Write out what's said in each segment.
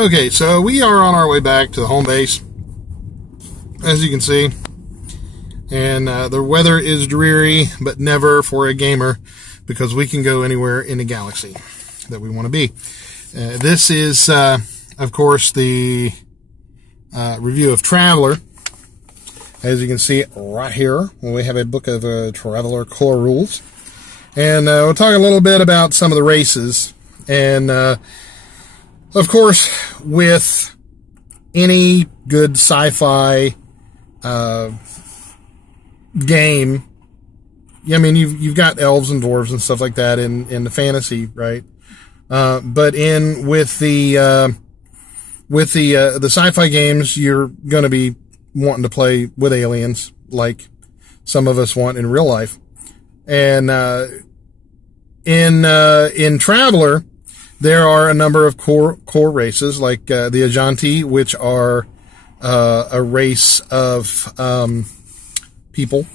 Okay, so we are on our way back to the home base, as you can see. And the weather is dreary, but never for a gamer, because we can go anywhere in the galaxy that we want to be. This is, of course, the review of Traveler. As you can see right here, we have a book of Traveler core rules. And we'll talk a little bit about some of the races. And, of course, with any good sci-fi game, I mean, you've got elves and dwarves and stuff like that in the fantasy, right? But with the sci-fi games, you're going to be wanting to play with aliens, like some of us want in real life. And in Traveler, there are a number of core races, like the Ajanti, which are a race of people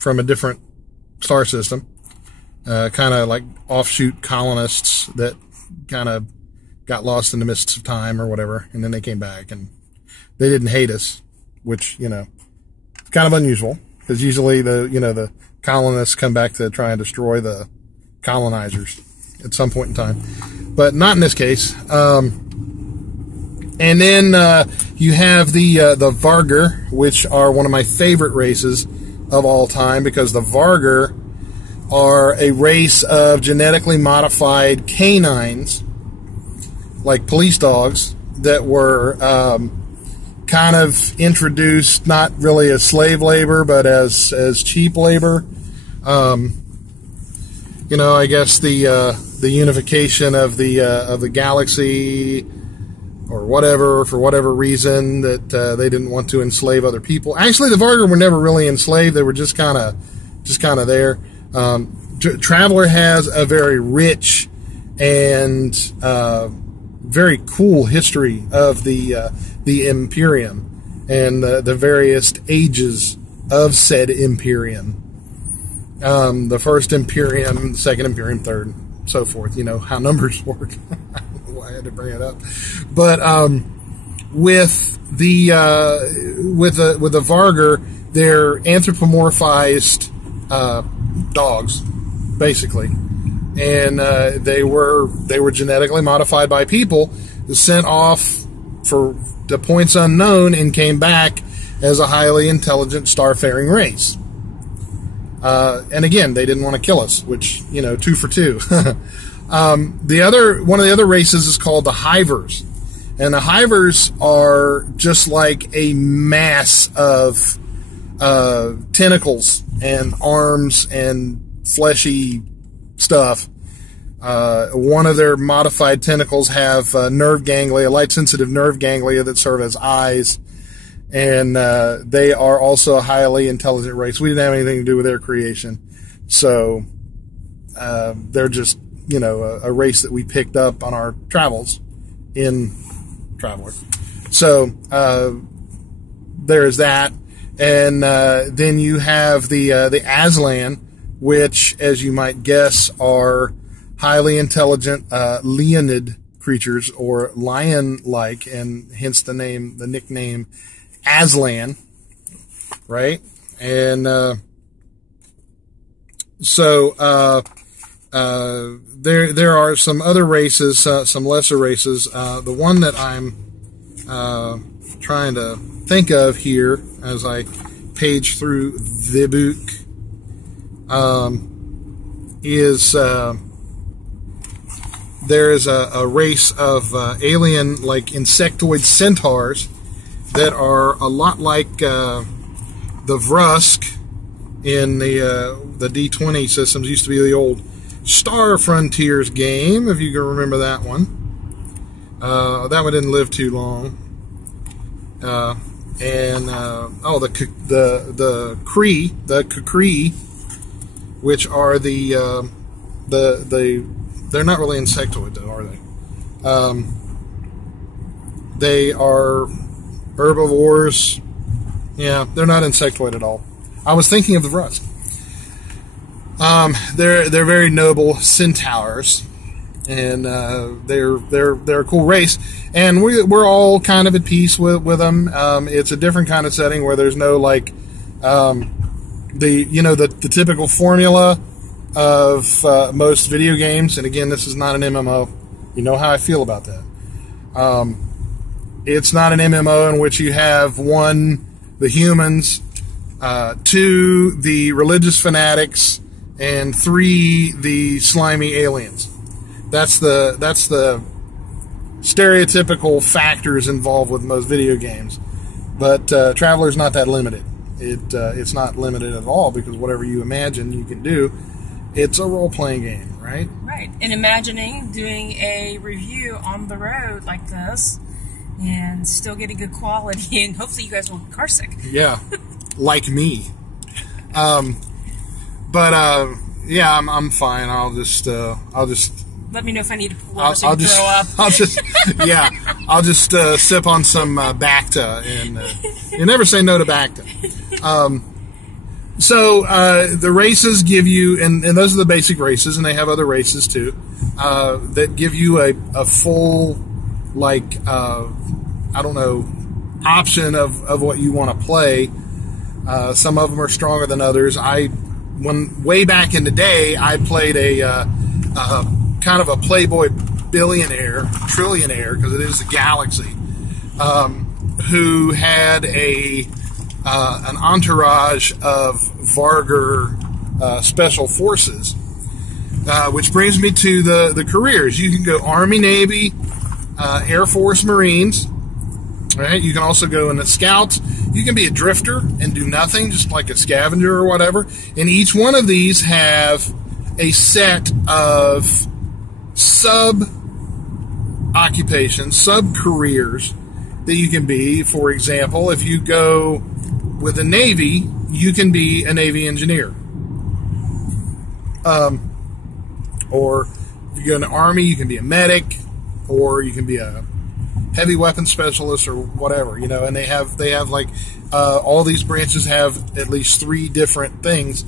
from a different star system, kind of like offshoot colonists that kind of got lost in the mists of time or whatever, and then they came back, and they didn't hate us, which, you know, kind of unusual, because usually the colonists come back to try and destroy the colonizers at some point in time, but not in this case. And then you have the Vargur, which are one of my favorite races of all time, because the Vargur are a race of genetically modified canines, like police dogs, that were kind of introduced not really as slave labor, but as cheap labor. You know, I guess the unification of the galaxy, or whatever, for whatever reason, that they didn't want to enslave other people. Actually, the Vargur were never really enslaved; they were just kind of there. Traveler has a very rich and very cool history of the Imperium and the various ages of said Imperium. The first Imperium, the second Imperium, third, so forth. You know how numbers work. I don't know why I had to bring it up, but with the Vargur, they're anthropomorphized dogs, basically, and they were genetically modified by people, sent off to points unknown, and came back as a highly intelligent starfaring race. And again, they didn't want to kill us, which, you know, 2 for 2. One of the other races is called the Hivers, and the Hivers are just like a mass of tentacles and arms and fleshy stuff. One of their modified tentacles have nerve ganglia, light-sensitive nerve ganglia that serve as eyes. And they are also a highly intelligent race. We didn't have anything to do with their creation. So they're just, you know, a race that we picked up on our travels in Traveler. So there's that. And then you have the Aslan, which, as you might guess, are highly intelligent Leonid creatures, or lion-like, and hence the nickname Aslan, right? And so there are some other races, some lesser races. The one that I'm trying to think of here as I page through the book is there is a race of alien, like insectoid centaurs, that are a lot like the Vrusk in the D20 systems. Used to be the old Star Frontiers game, if you can remember that one. That one didn't live too long. The Kukri, which are the they're not really insectoid though, are they? They are herbivores. Yeah, they're not insectoid at all. I was thinking of the Vrusk. They're very noble centaurs, and they're a cool race, and we're all kind of at peace with them. It's a different kind of setting where there's no like the typical formula of most video games. And again, this is not an MMO. You know how I feel about that. It's not an MMO in which you have 1, the humans, 2, the religious fanatics, and 3, the slimy aliens. That's the stereotypical factors involved with most video games. But Traveler's not that limited. It's not limited at all, because whatever you imagine you can do. It's a role-playing game, right? Right. And imagining doing a review on the road like this and still getting good quality, and hopefully you guys won't get car sick. Yeah, like me. Yeah, I'm fine. I'll just let me know if I need to pull up and throw up. I'll just sip on some Bacta, and you never say no to Bacta. So the races give you, and those are the basic races, and they have other races too, that give you a full, like, option of what you want to play. Some of them are stronger than others. Way back in the day, I played a kind of a playboy trillionaire, because it is a galaxy, who had an entourage of Vargur special forces, which brings me to the careers. You can go Army, Navy, Air Force, Marines. Right? You can also go in the Scouts. You can be a drifter and do nothing, just like a scavenger or whatever. And each one of these have a set of sub-occupations, sub-careers that you can be. For example, if you go with the Navy, you can be a Navy engineer. Or if you go in the Army, you can be a medic, or you can be a heavy weapons specialist, or whatever, and they have like all these branches have at least 3 different things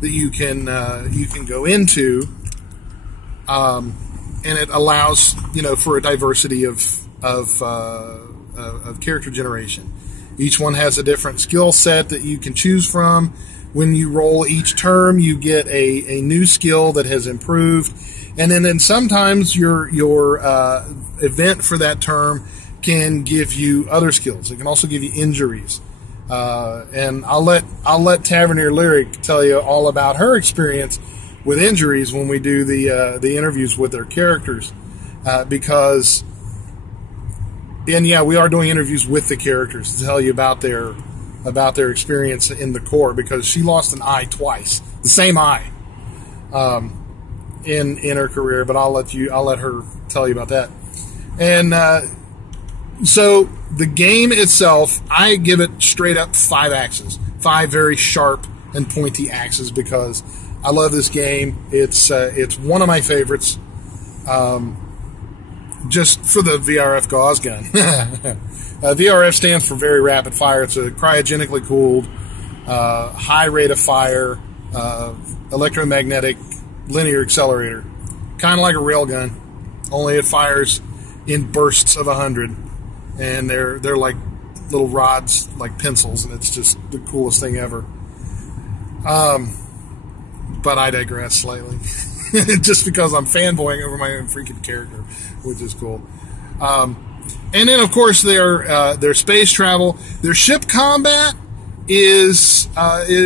that you can go into, and it allows for a diversity of character generation. Each one has a different skill set that you can choose from. When you roll each term, you get a new skill that has improved, and then sometimes your event for that term can give you other skills. It can also give you injuries. And I'll let Taverneer Lyric tell you all about her experience with injuries when we do the interviews with their characters, because. And yeah, we are doing interviews with the characters to tell you about their experience in the core, because she lost an eye twice, the same eye, in her career. But I'll let her tell you about that. And so the game itself, I give it straight up 5 axes, 5 very sharp and pointy axes, because I love this game. It's one of my favorites. Just for the VRF gauze gun. VRF stands for very rapid fire. It's a cryogenically cooled, high rate of fire, electromagnetic linear accelerator. Kind of like a railgun, only it fires in bursts of 100. And they're like little rods, like pencils, and it's just the coolest thing ever. But I digress slightly. Just because I'm fanboying over my own freaking character, which is cool. And then, of course, their space travel. Their ship combat is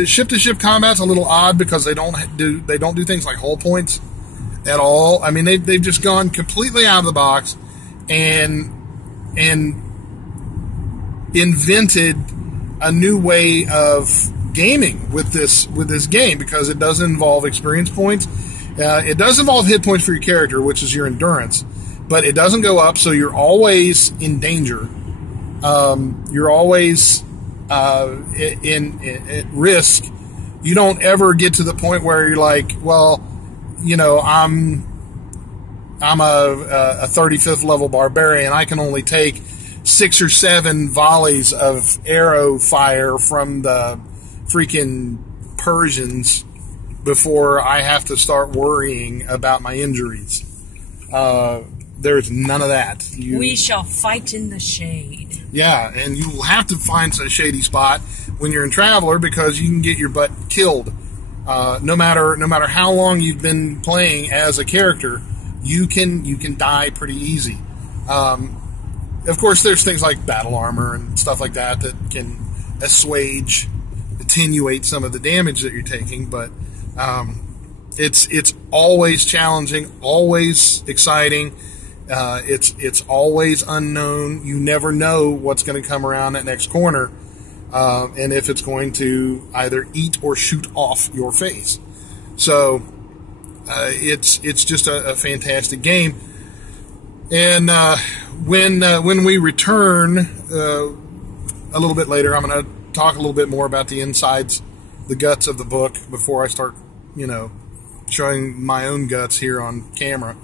ship-to-ship combat's a little odd, because they don't do things like hull points at all. I mean, they've just gone completely out of the box and invented a new way of gaming with this game, because it doesn't involve experience points. It does involve hit points for your character, which is your endurance, but it doesn't go up, so you're always in danger. You're always at risk. You don't ever get to the point where you're like, well, I'm a 35th level barbarian. I can only take 6 or 7 volleys of arrow fire from the freaking Persians before I have to start worrying about my injuries. There's none of that. We shall fight in the shade. Yeah, and you will have to find a shady spot when you're in Traveler because you can get your butt killed. No matter how long you've been playing as a character, you can die pretty easy. Of course, there's things like battle armor and stuff like that that can attenuate some of the damage that you're taking, but it's always challenging, always exciting. It's always unknown. You never know what's going to come around that next corner, and if it's going to either eat or shoot off your face. So it's just a fantastic game. And when we return a little bit later, I'm going to talk a little bit more about the insides, the guts of the book before I start, showing my own guts here on camera.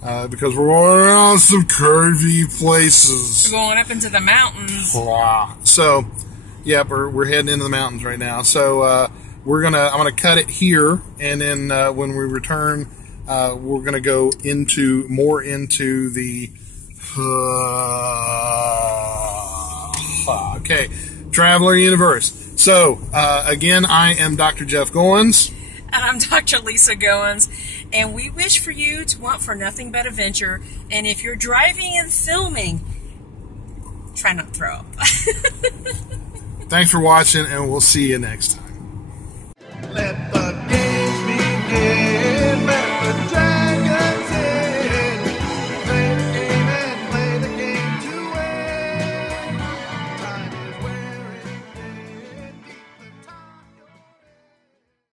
Because we're going on some curvy places. We're going up into the mountains. So, yeah, we're heading into the mountains right now. So I'm gonna cut it here, and then when we return, we're gonna go more into the Traveler universe. So again, I am Dr. Jeff Goins. And I'm Dr. Lisa Goins, and we wish for you to want for nothing but adventure. And if you're driving and filming, try not to throw up. Thanks for watching, and we'll see you next time.